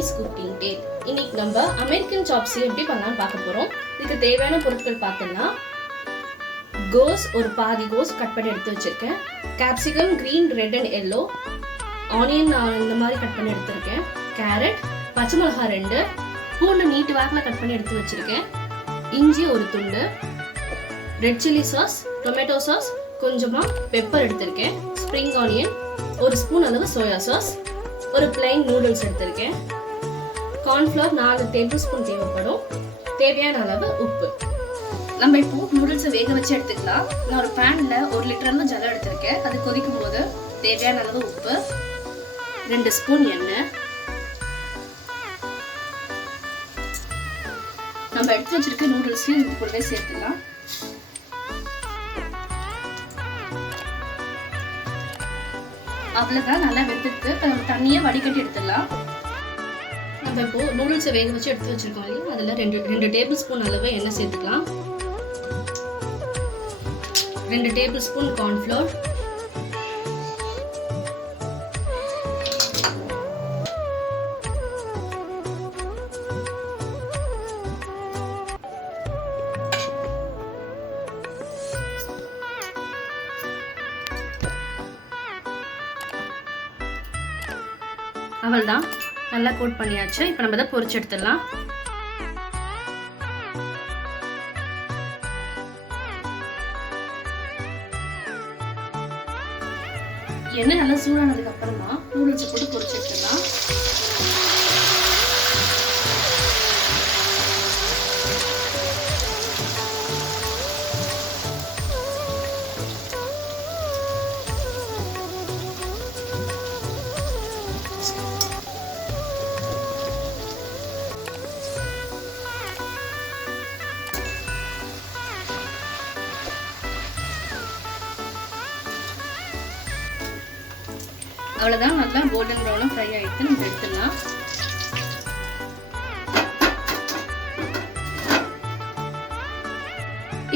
Chinese cooking tale. இன்னைக்கு நம்ம American சாப்ஸி எப்படி பண்ணலாம்னு பார்க்க போறோம். இதுக்கு தேவையான பொருட்கள் பார்த்தோம்னா கோஸ் ஒரு பாதி கோஸ் கட் பண்ணி எடுத்து வச்சிருக்கேன். Capsicum green, red and yellow. Onion இந்த மாதிரி கட் பண்ணி எடுத்துருக்கேன். கேரட், பச்சை மிளகாய் 2, பூண்டு நீட்டு வாக்கில் கட் பண்ணி எடுத்து வச்சிருக்கேன். இஞ்சி ஒரு துண்டு, red chilli sauce, tomato sauce, கொஞ்சமா பெப்பர் எடுத்திருக்கேன். ஸ்ப்ரிங் ஆனியன், ஒரு ஸ்பூன் அளவு சோயா சாஸ், ஒரு பிளைன் நூடுல்ஸ் எடுத்திருக்கேன். கார்ன்ஃப்ளவர் 4 டேபிள் ஸ்பூன் தேவைப்படும். தேவையான அளவு உப்பு. நம்ம இப்போ நூடுல்ஸை வேக வச்சு எடுத்துக்கலாம். நான் ஒரு பேன்ல 1 லிட்டர் அளவு ஜலம் எடுத்திருக்கேன். அது கொதிக்கும் போது தேவையான அளவு உப்பு, 2 ஸ்பூன் எண்ணெய், நம்ம எடுத்து வச்சிருக்க நூடுல்ஸையும் இது கூடவே சேர்த்துக்கலாம். அவ்வளவுதான், நல்லா வெந்துட்டு தண்ணியை வடிகட்டி எடுத்துடலாம். நம்ம இப்போ நூடுல்ஸை வேக வச்சு எடுத்து வச்சிருக்கோம் இல்லையா, அதில் 2 டேபிள் ஸ்பூன் அளவு எண்ணெய் சேர்த்துக்கலாம். 2 டேபிள் ஸ்பூன் கார்ன்ஃப்ளவர், அவள்தான் நல்லா கோட் பண்ணியாச்சு. இப்போ நம்ம அதை பொரிச்சு எடுத்துடலாம். எண்ணெய் நல்லா சூடானதுக்கு அப்புறமா நூடுல்ஸை போட்டு பொரிச்சு எடுத்துடலாம். அவ்வளோதான், நல்லா கோல்டன் ப்ரௌனாக ஃப்ரை ஆகிட்டு நம்ம எடுத்துடலாம்.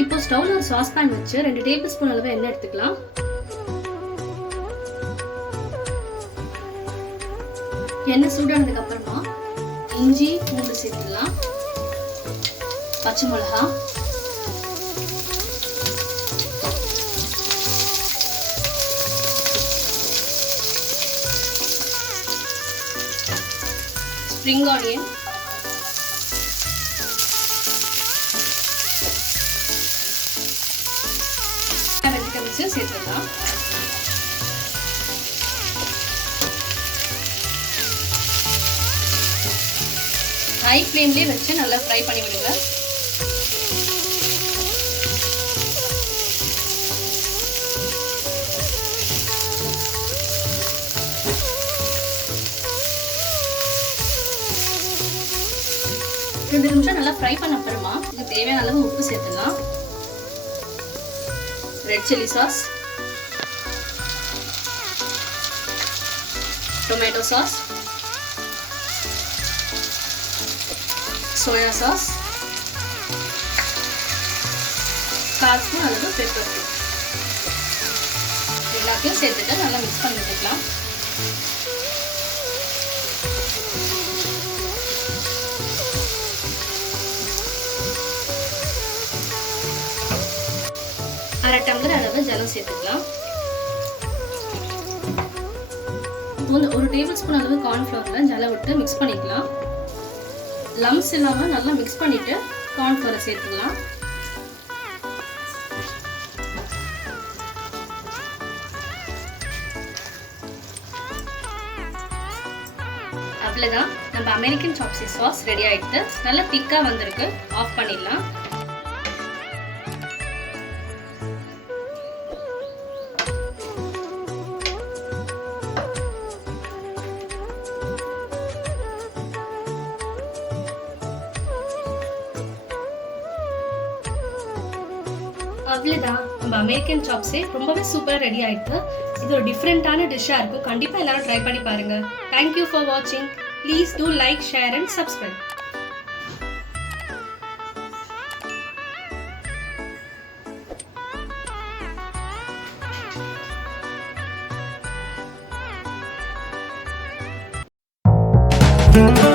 இப்போ ஸ்டவ்ல ஒரு சாஸ் பேன் வச்சு 2 டேபிள் ஸ்பூன் அளவு எண்ணெய் எடுத்துக்கலாம். எண்ணெய் சூடானதுக்கு அப்புறமா இஞ்சி பூண்டு சேர்த்துக்கலாம், பச்சை மிளகாய், ஸ்ப்ரிங் ஆனியன், வெஜிடபிள்ஸ் சேர்த்துக்கலாம். ஹை ஃப்ளேம்லேயே வச்சு நல்லா ஃப்ரை பண்ணி விடுங்க. ரெண்டு நிமிஷம் நல்லா ஃப்ரை பண்ண அப்புறமா இதுக்கு தேவையான அளவு உப்பு சேர்த்துக்கலாம். Red chilli sauce, tomato sauce, soya sauce, 1/4 spoon அளவு பெப்பர், எல்லாத்தையும் சேர்த்துட்டு நல்லா மிக்ஸ் பண்ணி விட்டுக்கலாம். அரை டம்ளர் அளவு ஜலம் சேர்த்துக்கலாம். 1 டேபிள் ஸ்பூன் அளவு கார்ன்ஃப்ளவர்ல ஜலம் விட்டு மிக்ஸ் பண்ணிக்கலாம். லம்ஸ் இல்லாம நல்லா மிக்ஸ் பண்ணிட்டு கார்ன்ஃப்ளவரை சேர்த்துக்கலாம். அவ்வளவுதான், நம்ம அமெரிக்கன் சாப்ஸி சாஸ் ரெடி ஆயிடுது. நல்லா திக்கா வந்திருக்கு. ஆஃப் பண்ணிடலாம். அவ்வளோதான், நம்ம அமெரிக்கன் சாப்ஸே ரொம்பவே சூப்பராக ரெடி ஆயிடுது. இது ஒரு டிஃப்ரெண்டான டிஷ்ஷாக இருக்கும். கண்டிப்பாக எல்லாரும் ட்ரை பண்ணி பாருங்க. தேங்க்யூ ஃபார் வாட்சிங். Please do like, share and subscribe. Thank you.